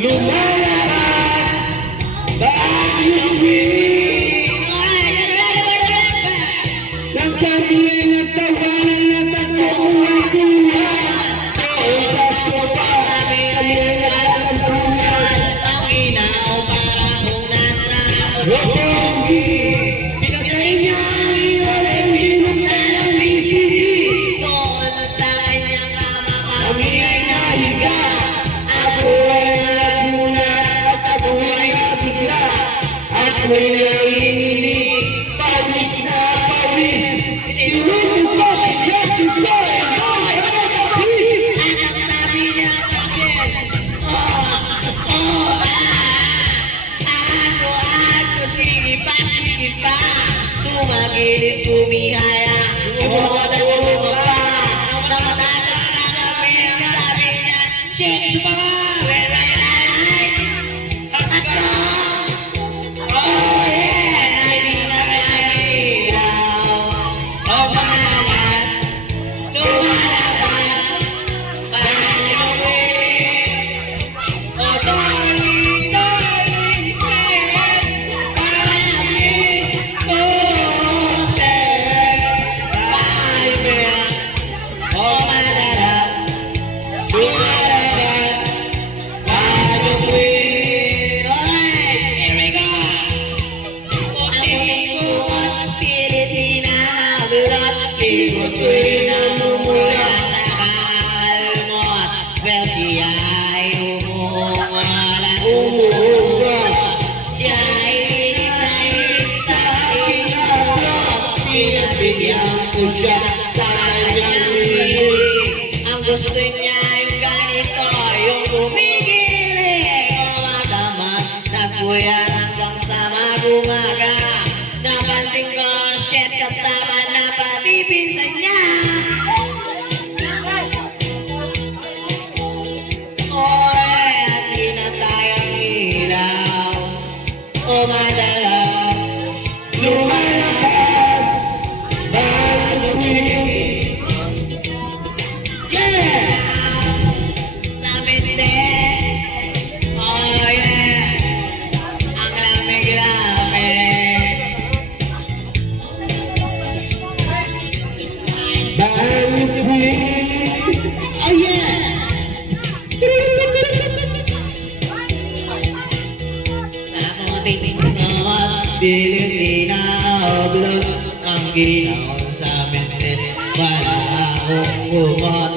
lumalabas bagong queen. Nagsabihin at tawanan na tatlong ang tulad o sa sopa kami ang nagkakampunan. Ang inaw para kung nasa Ropongi, pinatay niya ang iwan ang binuksan ang BCD. doon sa kanyang kamakaw. Kami ay nahiga, ako ay nagmulat at ako ay nabigla. Ako'y nanginginig, pawis na pawis. Tinulong ko si Jesus ko ay mga kapatid. At ang sabi niya sa akin, ako, sige pa, tumagilid, tumihaya, umuha pa, nakatakas na kami, ang sabi niya, shit, sumaga, when I die, asko, oh yeah, ay di na ilaw, o pangalan, lumalabas, ikot ko'y namumula sa kakakal mo. Well, siya ay Umuugat, siya ay inait sa aking kinaplas, pinagbigyan ko siya sa kanyang hiling. ang gusto niya yung ganito, yung gumigiling o madamag, nagkuya hanggang sa magumaga. Napansin ko, shit, kasama na pati pinsan niya. Oy, at pinatay ang ilaw, o madalas, Lumalabas bagong queen. Yeah! sa din. Oh yeah, ang lamig-lamig. Bagong queen. Oh yeah! Nakuting naman, Pilipina oblog, ang ginaon sa Mentes, wala akong kumot.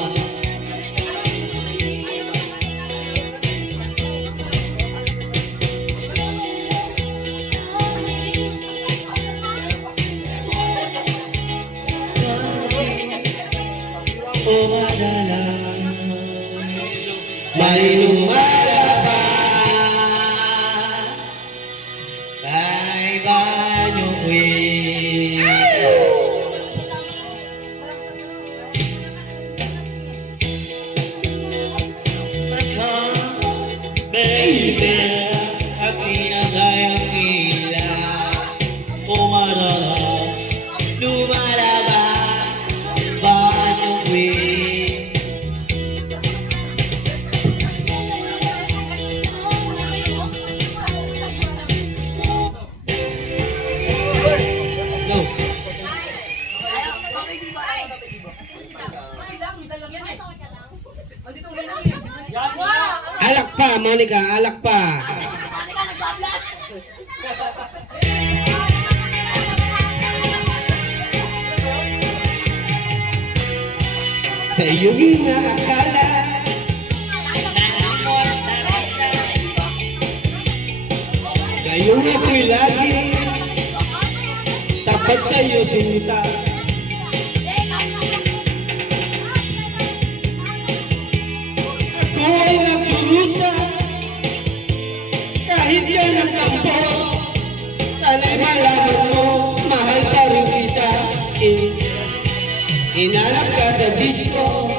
O madalas, May lumalabas kay Banyo Queen. Baby, at pinatay ang ilaw, umaralas, lumalabas, Banyo Queen. Go. Alak pa, Monica, alak pa. Sa iyong inaakala, ngayong ako'y lagi tapat sa iyo sinta. Ako ay nagdurusa kahit yan ang tampo. Sana'y malaman mo, mahal pa rin kita. Inanap ka sa disco,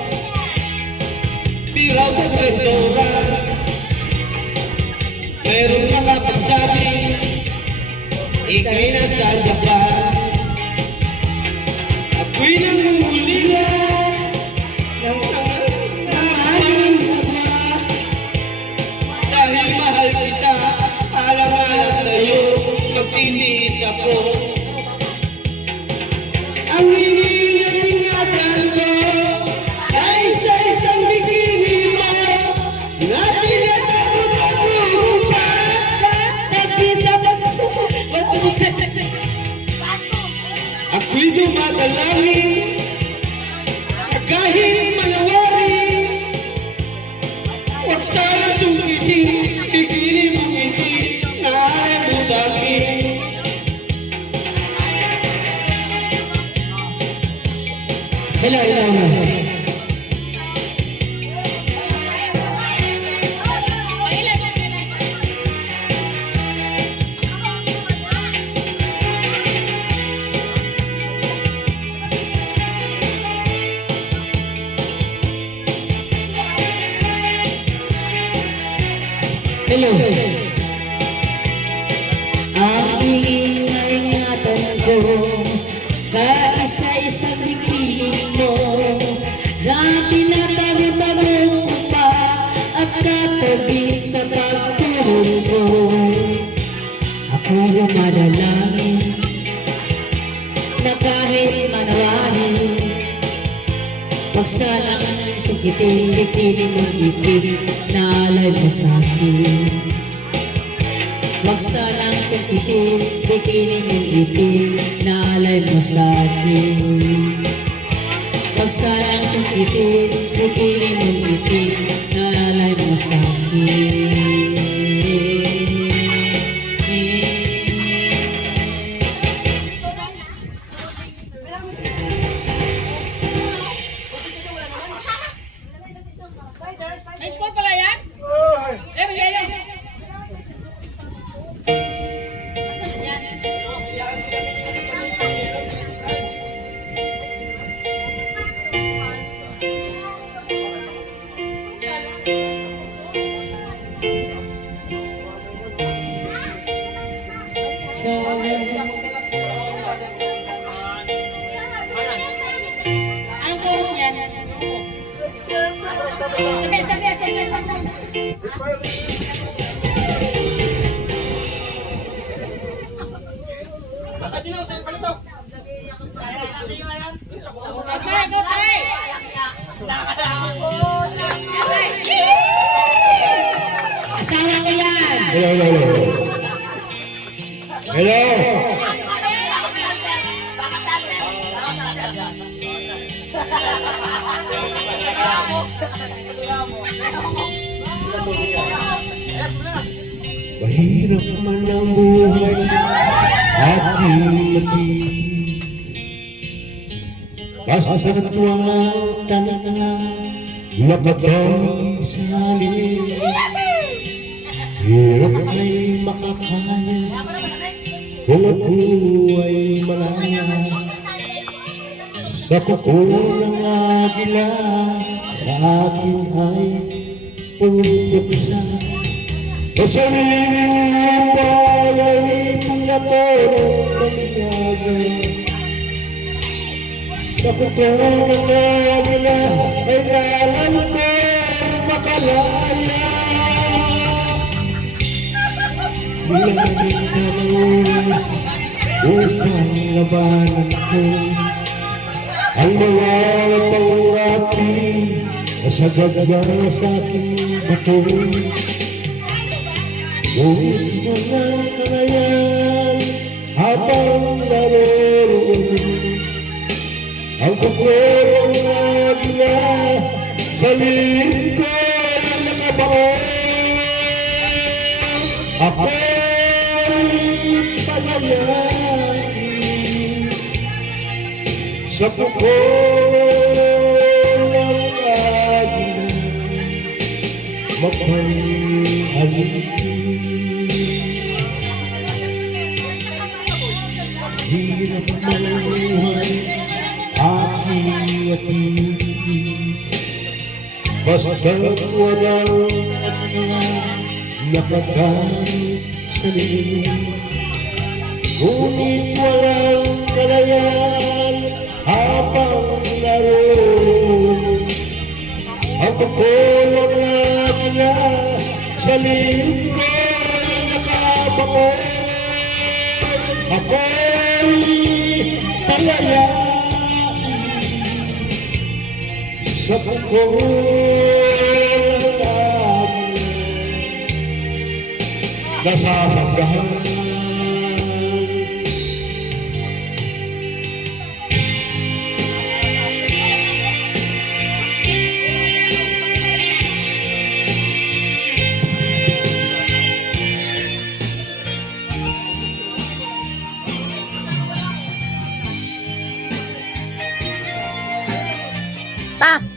biraw sa restaurant. Mayroon ka kapagsabi, ika'y nasa Japan. Ako'y nangungulila ng tangang namahalin ka ba? Dahil manalangin na kahit manawarin, huwag sanang sungkitin, bikini mong ngiti na ayaw mo sa akin. Hello. Hello. Ang ingay-ingatan ko, kaisa-isang bikini mo, na tinatago-tago ko pa at katabi sa pagtulog ko. Ako'y dumadalangin na kahit manawarin, huwag sanang sukitin, bikini mong itig na alay mo sa akin. Huwag sanang sukitin, bikini mong itig na alay mo sa akin. Huwag sanang sukitin, bikini mong itig na alay mo sa akin. High school pala yan? Eh, magyayon. Asan yan? Anong chorus niyan? Stop. Go, Tay! Asawa ko yan. Hello. Mahirap man ang buhay aking magiging, basta sa tuwang ang tanang nakatay sa halin. Hirap ay makakaya kung ako ay malaya sa kuko ng agila, sa akin ay pumipuksa. Sa sariling balay ako nangyagay, sa kuko ng agila ay alam ko makalaya. Bilangin na ng oras upang labanan ko ang mga pangrapi na sagad na sa aking bato. Ngunit walang kalayan habang naroon ang kukurang agila sa lingkod na nakabaon. Ako'y palayain sa kukurang agila, magpanghalipin. Hirap maluhay aking atis, basta't walang nakagalit sa lilim. Ngunit walang kalayaan habang naroon ang kukulong agila sa lingkod nakabangon. Ako'y palayain sa kukulong agila, nasasanggahan. Ta!